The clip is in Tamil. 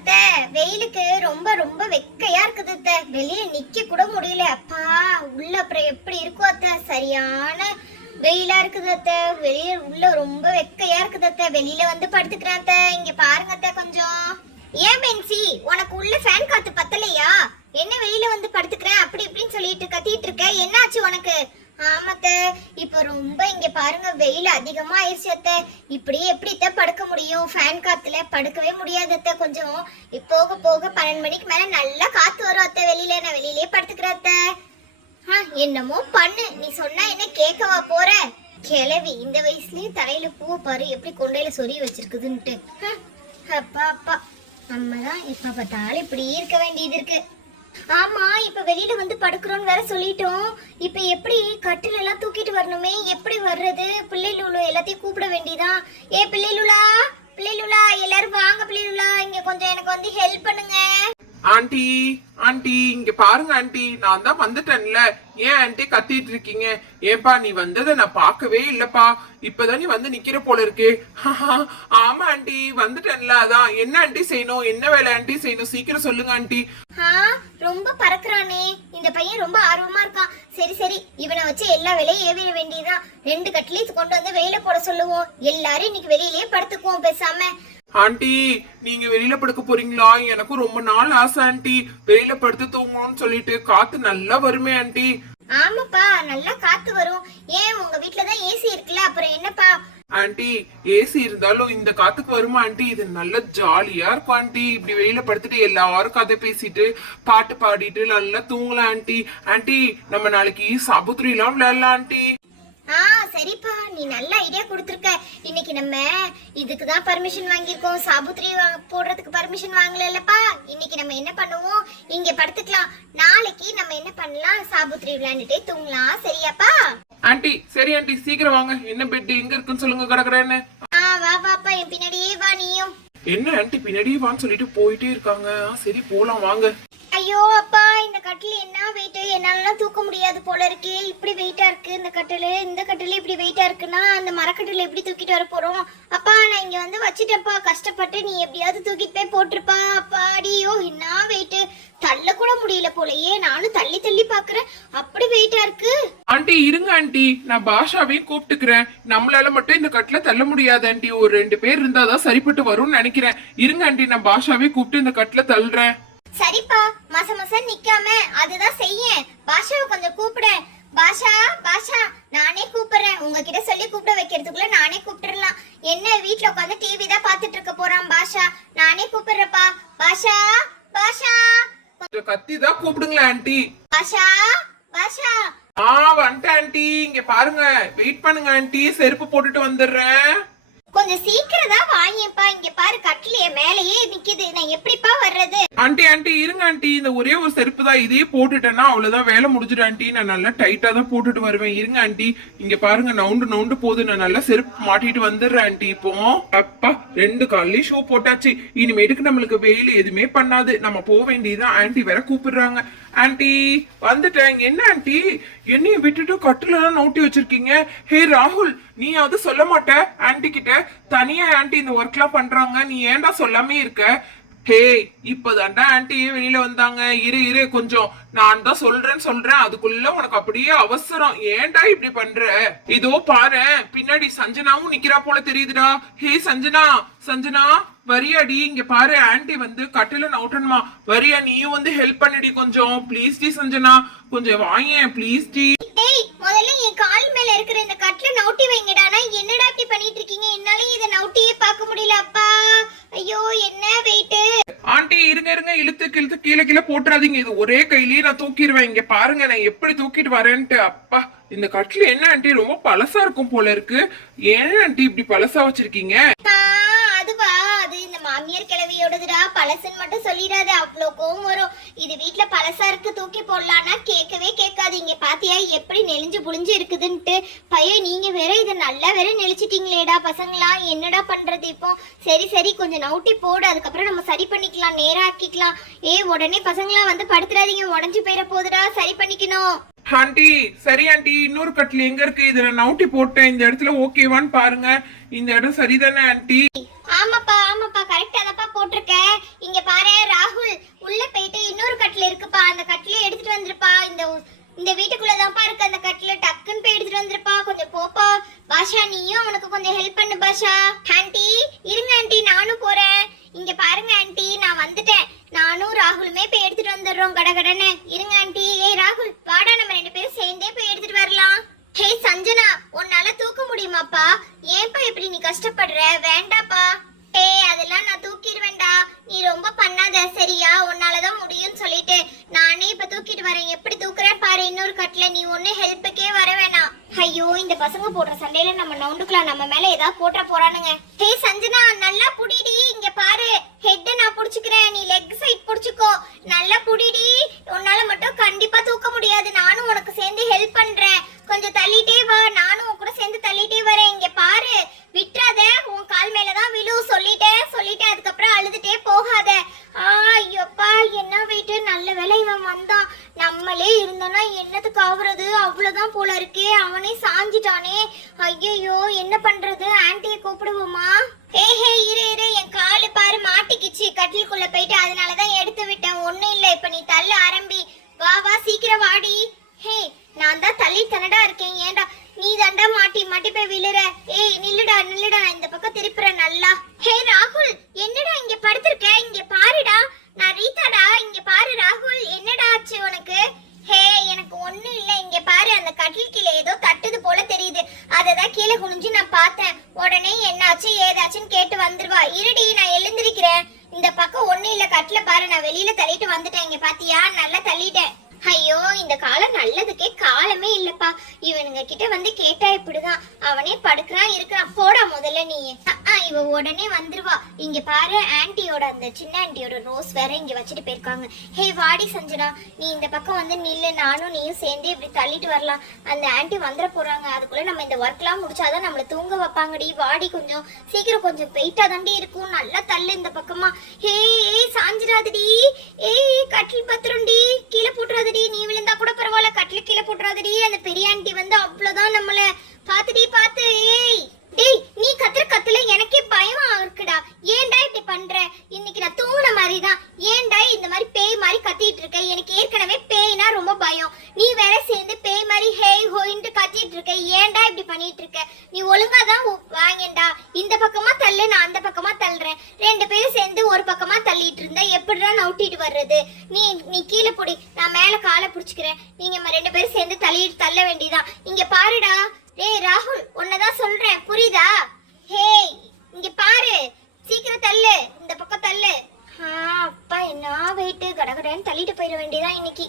அத்தை வெயிலுக்கு ரொம்ப ரொம்ப வெக்கையா இருக்குது அத்தை. வெளியே நிக்க கூட முடியல. அப்பா உள்ள அப்புறம் எப்படி இருக்கும் அத்தை? சரியான வெயிலா இருக்குது அத்தை. வெளியே உள்ள ரொம்ப வெக்கையா இருக்குது அத்தை. வெளியில வந்து படுத்துக்கிறேன் அத்தை. இங்க பாருங்க அத்தை கொஞ்சம். ஏன் பென்சி, உனக்கு உள்ள ஃபேன் காத்து பத்தலையா? என்ன வெளியில வந்து படுத்துக்கிறேன் அப்படி இப்படின்னு சொல்லிட்டு கத்திட்டு இருக்க, என்னாச்சு உனக்கு? ஆமாத்த, இப்ப ரொம்ப இங்க பாருங்க வெயில் அதிகமா ஆயிடுச்சு அத்தை. இப்படி எப்படித்த படுக்க முடியும்? ஃபேன் காத்துல படுக்கவே முடியாது அத்தை. கொஞ்சம் போக போக 12 மணிக்கு மேல நல்லா காத்து வரும் அத்தை. வெளியில நான் வெளியிலே படுத்துக்கிறேன் அத்தை. என்னமோ பண்ணு, நீ சொன்னா என்ன கேட்கவா போற? கிளவி இந்த வயசுலயும் தலையில பூவை பாரு எப்படி கொண்டையில சொறி வச்சிருக்குதுன்ட்டு. அப்பா அப்பா, நம்மதான் இப்ப பார்த்தாலும் இப்படி இருக்க வேண்டியது இருக்கு. ஆமா, இப்ப வெளியில வந்து படுக்கிறோம்னு வேற சொல்லிட்டோம். இப்ப எப்படி கட்டில் எல்லாம் தூக்கிட்டு வரணுமே, எப்படி வர்றது? பிள்ளைலுலா எல்லாத்தையும் கூப்பிட வேண்டியதான். ஏ பிள்ளைலுலா, பிள்ளைலுலா எல்லாரும் வாங்க. பிள்ளைலுலா இங்க கொஞ்சம் எனக்கு வந்து ஹெல்ப் பண்ணுங்க. ஆண்டி ஆண்டி இங்க பாருங்க ஆண்டி, நான் தான் வந்துட்டேன்ல. ஏன் ஆண்டி கத்திட்டு இருக்கீங்க? ஏன்பா நீ வந்ததை நான் பார்க்கவே இல்லப்பா. இப்பதான் நீ வந்து நிக்கிற போல இருக்கு. ஆமா ஆண்டி வந்துட்டேன்ல, அதான். என்ன ஆண்டி செய்யணும்? என்ன வேலை ஆண்டி செய்யணும்? சீக்கிரம் சொல்லுங்க ஆண்டி. ரொம்ப பறக்குறானே இந்த பையன், ரொம்ப ஆர்வமா இருக்கான். சரி சரி, இவனை வச்சு எல்லா வேலையும் ஏவிட வேண்டியதான். 2 கட்லீஸ் கொண்டு வந்து வெயில போட சொல்லுவோம். எல்லாரும் இன்னைக்கு வெளியிலேயே படுத்துக்குவோம் பேசாம. ஆண்டி நீங்க வெளியில படுக்க போறீங்களா? எனக்கும் ரொம்ப நாள் ஆசை ஆண்டி, வெளியில படுத்து தூங்கணும்னு சொல்லிட்டு. காத்து நல்லா வருமே ஆண்டி? ஆமாப்பா, நல்லா காத்து வரும். ஏன் உங்க வீட்டுலதான் ஏசி இருக்குல்ல, அப்புறம் என்னப்பா? ஆண்டி ஏசி இருந்தாலும் இந்த காத்துக்கு வருமா ஆண்டி? இது நல்ல ஜாலியா இருக்கும் ஆண்டி. இப்படி வெளியில படுத்துட்டு எல்லாரும் கதை பேசிட்டு பாட்டு பாடிட்டு நல்லா தூங்கலாம் ஆண்டி. ஆண்டி நம்ம நாளைக்கு சாபுத்திரி எல்லாம் விளையாடலாம் ஆண்டி. சரிப்பா, நீ நல்ல ஐடியா கொடுத்துருக்க. இன்னைக்கு நம்ம இதுக்குதான் பர்மிஷன் வாங்கியிருக்கோம். சாபுத்திரி போடுறதுக்கு பர்மிஷன் வாங்கலப்பா. இன்னைக்கு நம்ம என்ன பண்ணுவோம், இங்க படுத்துக்கலாம். நாளைக்கு நம்ம என்ன பண்ணலாம், சாபுத்திரி விளையாண்டுட்டே தூங்கலாம். சரியாப்பா? ஆண்டி சரி ஆண்டி, சீக்கிரம் வாங்க. என்ன பெட் எங்க இருக்குன்னு சொல்லுங்க, கடற்கரைன்னு. வா வாப்பா, என் பின்னாடியே வா நீயும். என்ன ஆண்டி பின்னாடியே வான்னு சொல்லிட்டு போயிட்டே இருக்காங்க. சரி போலாம் வாங்க. ஐயோ அப்பா, இந்த கட்டில் என்ன வெயிட், என்னால தூக்க முடியாது போல இருக்கு. இப்படி வெயிட்டா இருக்கு இந்த கட்டில் இப்படி வெயிட்டா இருக்குன்னா அந்த மரக்கட்டில் எப்படி தூக்கிட்டு வர போறோம்? அப்பா நான் இங்க வந்து வச்சுட்டேன்ப்பா, கஷ்டப்பட்டு. நீ எப்படியாவது தூக்கிட்டு போய் போட்டிருப்பா. அப்பா அடியோ, என்ன வெயிட், தள்ள கூட முடியல போலயே. நானும் தள்ளி தள்ளி பாக்குறேன், அப்படி வெயிட்டா இருக்கு. ஆண்டி இருங்க ஆண்டி, நான் பாஷாவையும் கூப்பிட்டுக்கிறேன். நம்மளால மட்டும் இந்த கட்டில தள்ள முடியாது ஆண்டி. ஒரு 2 பேர் இருந்தாதான் சரிப்பட்டு வரும்னு நினைக்கிறேன். இருங்க ஆண்டி, நான் பாஷாவையும் கூப்பிட்டு இந்த கட்டில தள்ளுறேன். சரிப்பா, மாசம் நிக்காம அதுதான் செய்ய. பாஷாவை கொஞ்சம் கூப்பிடுறேன். பாஷா பாஷா, நானே கூப்பிடுறேன். உங்ககிட்ட சொல்லி கூப்பிட வைக்கிறதுக்குள்ள நானே கூப்பிட்டுறலாம். என்ன வீட்டுல உட்காந்து டிவி தான் பாத்துட்டு இருக்க போறான் பாஷா. நானே கூப்பிடுறப்பா. பாஷா பாஷா, கொஞ்சம் கத்தி தான் கூப்பிடுங்களா ஆண்டி. பாஷா பாஷா. வந்துட்டேன் ஆண்டி. இங்க பாருங்க, வெயிட் பண்ணுங்க ஆண்டி, செருப்பு போட்டுட்டு வந்துடுறேன். கொஞ்சம் சீக்கிரம் தான் வாங்கிப்பா. இங்க பாரு, கட்டிலே மேலேயே நிக்குது. நான் எப்படிப்பா வர்றது? ஆண்டி ஆண்டி இருங்க ஆண்டி, இந்த ஒரே ஒரு செருப்பு தான், இதே போட்டுட்டேன்னா அவ்வளவுதான், வேலை முடிஞ்சிடும் ஆண்டி. நான் நல்லா டைட்டா தான் போட்டுட்டு வருவேன். இருங்க ஆண்டி, இங்க பாருங்க நவுண்டு போகுது. நான் நல்லா செருப்பு மாட்டிட்டு வந்துடுறேன் ஆண்டி. இப்போ அப்பா 2 காலையும் ஷூ போட்டாச்சு. இனிமேட்டுக்கு நம்மளுக்கு வெயில் எதுவுமே பண்ணாது. நம்ம போக வேண்டியதுதான். ஆண்டி வேற கூப்பிடுறாங்க. ஆண்டி வந்துட்டேன். என்ன ஆண்டி என்னைய விட்டுட்டு கட்டுல நோட்டி வச்சிருக்கீங்க? ஹே ராகுல், நீயாவது சொல்ல மாட்ட ஆண்டி கிட்ட? தனியா ஆண்டி இந்த ஒர்க் எல்லாம் பண்றாங்க, நீ ஏன்டா சொல்லாமே இருக்க? ஹே இப்பதான்டா ஆண்டி வெளியில வந்தாங்க. இரு கொஞ்சம், நான் தான் சொல்றேன். அதுக்குள்ள உனக்கு அப்படியே அவசரம். ஏன்டா இப்படி பண்ற? இதோ பாரு, பின்னாடி சஞ்சனாவும் நிக்கிறா போல தெரியுதுடா. ஹே சஞ்சனா வரியாடி? இங்க பாரு, ஆண்டி வந்து கட்டில நவுட்டணுமா. வரியா, நீயும் வந்து ஹெல்ப் பண்ணிடி கொஞ்சம். ப்ளீஸ் டி சஞ்சனா, கொஞ்சம் வாயேன் ப்ளீஸ் டி. முதல்ல என் கால் மேல இருக்கிற இந்த கட்டில நவுட்டி வைங்கடா. என்னடா இப்படி பண்ணிட்டு இருக்கீங்க? என்னால இத நவுட்டியே பார்க்க முடியல அப்பா. ஐயோ என்ன வெயிட். ஆண்டி இருங்க, இழுத்து கீழே போட்டுறாதீங்க. இது ஒரே கையிலேயே நான் தூக்கிடுவேன். இங்க பாருங்க நான் எப்படி தூக்கிட்டு வரேன்ட்டு. அப்பா இந்த கட்டில என்ன ஆண்டி ரொம்ப பழசா இருக்கும் போல இருக்கு. ஏன் ஆண்டி இப்படி பழசா வச்சிருக்கீங்க? அதுவா, அது இந்த மாமியார் கிழவியோடதுடா. பழசுன்னு மட்டும் சொல்லிடாது, அவ்வளோ கோவம் வரும். இது வீட்டுல பழசா இருக்கு, தூக்கி போடலான்னா கேட்கவே கேட்காது. இங்க பாத்தியா எப்படி நெளிஞ்சு புளிஞ்சு இருக்குதுன்ட்டு. பையன் நீங்க வேற இதை நல்லா வேற நெளிச்சிட்டீங்களேடா பசங்களா. என்னடா பண்றது இப்போ? சரி கொஞ்சம் நவுட்டி போடு, அதுக்கப்புறம் நம்ம சரி பண்ணிக்கலாம், நேரா ஆக்கிக்கலாம். உடனே பசங்களா வந்து படுத்துறாதீங்க, உடஞ்சு போயிட போகுதுடா. சரி பண்ணிக்கணும். ஆண்டி சரி ஆண்டி, இன்னொரு கட்டில் எங்க இருக்கு? இதை நான் நவுட்டி போட்டேன். இந்த இடத்துல ஓகேவான்னு பாருங்க. இந்த இடம் சரிதானே ஆண்டி? ஆமாப்பா கரெக்டா தான் போட்டிருக்கேன். இங்க பாரு, வந்துடுறோம் கடகடன்னு. இருங்க ஆண்டி. ஏய் ராகுல், வாடா நம்ம 2 பேரும் சேர்ந்தே போய் எடுத்துட்டு வரலாம். ஹே சஞ்சனா, உன்னால தூக்க முடியுமாப்பா? ஏன்பா இப்படி நீ கஷ்டப்படுற? வேண்டாப்பா. ஏய் அதெல்லாம் நான் தூக்கிடுவேன்டா, நீ ரொம்ப பண்ணாத சரியா? உன்னாலதான் முடியும்னு சொல்லிட்டு நானே இப்ப தூக்கிட்டு வரேன். எப்படி தூக்குறேன் பாரு இன்னொரு கட்ல. நீ ஒண்ணு ஹெல்ப்புக்கே வர வேணாம். ஐயோ, இந்த பசங்க போடுற சண்டையில நம்ம நவுண்டுக்கலாம், நம்ம மேல ஏதாவது போட்ட போறானுங்க. ஹே சஞ்சனா, நல்லா புடிடி. இங்க பாரு, ஹெட் நான் புடிச்சுக்கிறேன், நீ லெக் சைடு புடிச்சுக்கோ. நல்லா புடிடி. உன்னால மட்டும் கண்டிப்பா தூக்க முடியாது. நானும் உனக்கு சேர்ந்து ஹெல்ப் பண்றேன். கொஞ்சம் தள்ளிட்டே வா, நானும் உன் கூட சேர்ந்து தள்ளிட்டே வரேன். இங்க பாரு, விட்டுறாத. உன் கால் மேலதான் விழு. சொல்லிட்டேன் அதுக்கப்புறம் அழுதுட்டே போகாத. ஐயோப்பா, என்ன வெயிட்டு. நல்ல வேளை இவன் வந்தான். நம்மளே இருந்தோம்னா என்னத்துக்கு ஆகுறது? அவ்வளவுதான் போல இருக்கே. அவனே சாஞ்சிட்டானே. ஐயோ, என்ன பண்றது? ஆன்ட்டியை கூப்பிடுவோமா? ஹே இரு, என் காலு பாரு மாட்டிக்கிச்சு கட்டிலுக்குள்ள போயிட்டு, அதனாலதான் எடுத்து விட்டேன். ஒண்ணும் இல்ல, இப்ப நீ தள்ள ஆரம்பி. வா சீக்கிரம் வாடி. ஹே, நான் தான் தள்ளி தனடா இருக்கேன். ஏன்டா நீ தாண்டா மாட்டி போய் விழுற? ஏய் நில்லுடா, நான் இந்த பக்கம் திருப்புறேன் நல்லா. ஹே ராகுல், என்னடா இங்க படுத்திருக்க? இங்க பாருடா, நான் ரீதாடா. இங்க பாரு ராகுல், என்னடா ஆச்சு உனக்கு? ஹே, எனக்கு ஒண்ணும் இல்ல. இங்க பாரு, அந்த கட்டில் கீழே ஏதோ தட்டுது போல தெரியுது. அததான் கீழே குனிஞ்சு நான் பார்த்தேன். உடனே என்னாச்சு ஏதாச்சுன்னு கேட்டு வந்துருவா. இருடி, நான் எழுந்திருக்கிறேன். இந்த பக்கம் ஒண்ணும் இல்ல. கட்டில பாரு, நான் வெளியில தள்ளிட்டு வந்துட்டேன். இங்க பாத்தியா, நல்லா தள்ளிட்டேன். ஐயோ, இந்த காலம் நல்லதுக்கே காலமே இல்லப்பா. இவனுங்க கிட்ட வந்து கேட்டா இப்படிதான். அவனே படுக்கிறான் இருக்கிறான். போடா முதல்ல நீ. இவ உடனே வந்துருவா. இங்க பாரு, ஆன்ட்டியோட அந்த சின்ன ஆன்ட்டியோட ரோஸ் வேற இங்க வச்சுட்டு போயிருக்காங்க. ஹே வாடி சஞ்சனா, நீ இந்த பக்கம் வந்து நில்லு. நானும் நீயும் சேர்ந்து இப்படி தள்ளிட்டு வரலாம். அந்த ஆன்ட்டி வந்துட போறாங்க. அதுக்குள்ள நம்ம இந்த ஒர்க்லாம் முடிச்சாதான் நம்மள தூங்க வைப்பாங்கடி. வாடி, கொஞ்சம் சீக்கிரம், கொஞ்சம் வெயிட்டா தாண்டி இருக்கும். நல்லா தள்ளு இந்த பக்கமா. ஹே சாஞ்சிராதடி. ஏய் கட்டில் பத்திரம்டி, கீழே போட்டுறாதடி. நீ விழுந்தா கூட பரவாயில்ல, கட்டில கீழே போட்டுறாதடி. அந்த பெரிய ஆன்ட்டி வந்து அவ்வளவுதான் நம்மள. பாத்துடி. ஏய் டேய், நீ கத்துல எனக்கே பயமா இருக்குடா. ஏன்டா இப்படி பண்ற? இன்னைக்கு நான் தூங்குன மாதிரிதான். ஏன்டா இந்த மாதிரி பேய் மாதிரி கத்திட்டு இருக்க? எனக்கு ஏற்கனவே பேய்னா ரொம்ப பயம். நீ வேற சேர்ந்து பேய் மாதிரி ஹேய் ஹோயின்ட்டு கத்திட்டு இருக்க. ஏன்டா இப்படி பண்ணிட்டு இருக்க? நீ ஒழுங்கா தான் வாங்கேன்டா. இந்த பக்கமா தள்ளு, நான் அந்த பக்கமா தள்ளுறேன். 2 பேரும் சேர்ந்து ஒரு பக்கமா தள்ளிட்டு இருந்தா எப்படிடா நவுட்டிட்டு வர்றது? நீ கீழே பொடி, நான் மேல காலை புடிச்சுக்கிறேன். நீங்க 2 பேரும் சேர்ந்து தள்ள வேண்டியதான். இங்க பாருடா. டேய் ராகுல், உன்னதான் சொல்றேன், புரியுதா? ஹேய் இங்க பாரு, சீக்கிரம் தள்ளு, இந்த பக்கம் தள்ளு. அப்பா என்ன வெயிட்டு. கடகடன்னு தள்ளிட்டு போயிட வேண்டியதான் இன்னைக்கு.